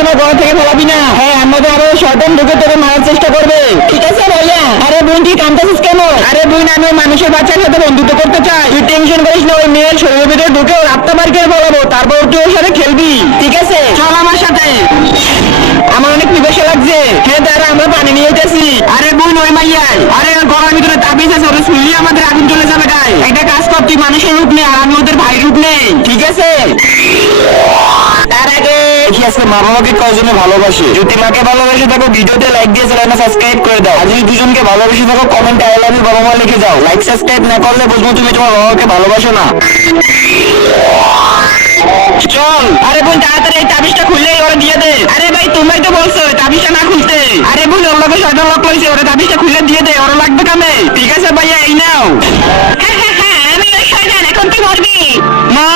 সময় ঘর থেকে ফেলাবি না। হ্যাঁ আমাদের আরো শয়তান ঢুকে তোকে মারার চেষ্টা করবে। ঠিক আছে ভাইয়া। আরে বোন তুই কাঁদতেছিস কেন? আরে বোন আমি ওই মানুষের বাচ্চার সাথে বন্ধুত্ব করতে চাই। তুই টেনশন করিস না, ওই মেয়ের শরীরের ভিতরে ঢুকে ওর আত্মা বার করে বলাবো, তারপর তুই ওর সাথে খেলবি। ঠিক আছে চল আমার সাথে। আমার অনেক পিপাসা লাগছে। হ্যাঁ দাঁড়া আমরা পানি নিয়ে যেতেছি। আরে বোন ওই মাইয়াই। আরে ওর গলার ভিতরে তাবিজ আছে, ওরে শুনলি আমাদের আগুন চলে যাবে গায়ে। একটা কাজ কর, তুই মানুষের রূপ নে আর আমি ওদের ভাই রূপ নেই। ঠিক আছে তার আগে আজকে মা বাবাকে কয়জনে ভালোবাসে? যদি মাকে ভালোবাসে থাকো ভিডিওতে লাইক দিয়ে চ্যানেলটা সাবস্ক্রাইব করে দাও। আর যদি দুজনকে ভালোবেসে থাকো কমেন্টে আই লাভ ইউ বাবা মা লিখে যাও। লাইক সাবস্ক্রাইব না করলে বুঝবো তুমি তোমার বাবাকে ভালোবাসো না। চল। আরে বোন তাড়াতাড়ি এই তাবিজটা খুললে ওরা দিয়ে দে। আরে ভাই তোমরাই তো বলছো তাবিজটা না খুলতে। আরে বোন ওর লোকে শয়তান লক করেছে, ওরা তাবিজটা খুলে দিয়ে দে, ওরা লাগবে কামে। ঠিক আছে ভাইয়া এই নাও। হ্যাঁ হ্যাঁ হ্যাঁ আমি ওই শয়তান, এখন তুই মরবি। মা